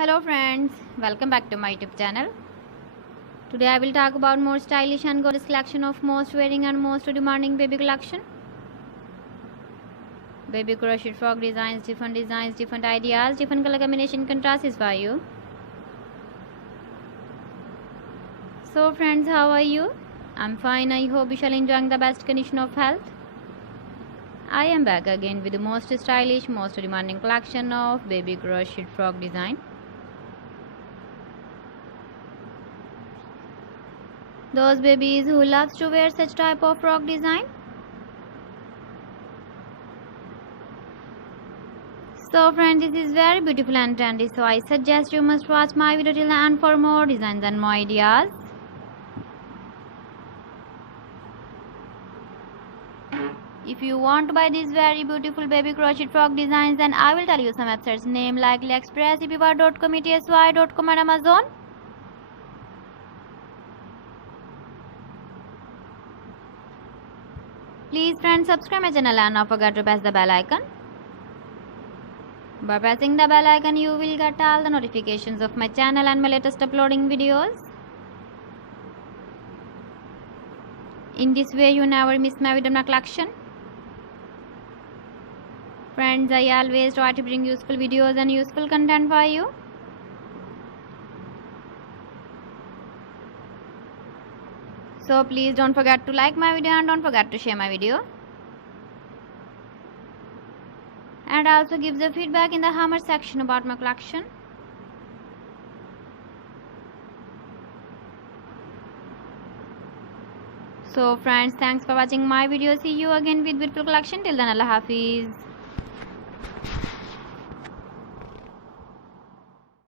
Hello friends, welcome back to my YouTube channel. Today I will talk about more stylish and gorgeous collection of most wearing and most demanding baby collection. Baby crochet frog designs, different ideas, different color combination contrasts for you. So friends, how are you? I'm fine. I hope you shall enjoying the best condition of health. I am back again with the most stylish, most demanding collection of baby crochet frog design. Those babies who loves to wear such type of frog design. So friends, this is very beautiful and trendy, so I suggest you must watch my video till the end for more designs and more ideas. If you want to buy these very beautiful baby crochet frog designs, then I will tell you some websites name like AliExpress, eBay.com, etsy.com and Amazon. Please friends, subscribe my channel and not forget to press the bell icon. By pressing the bell icon, you will get all the notifications of my channel and my latest uploading videos. In this way, you never miss my video collection. Friends, I always try to bring useful videos and useful content for you. So please don't forget to like my video and don't forget to share my video. And also give the feedback in the comment section about my collection. So friends, thanks for watching my video. See you again with beautiful collection. Till then, Allah Hafiz.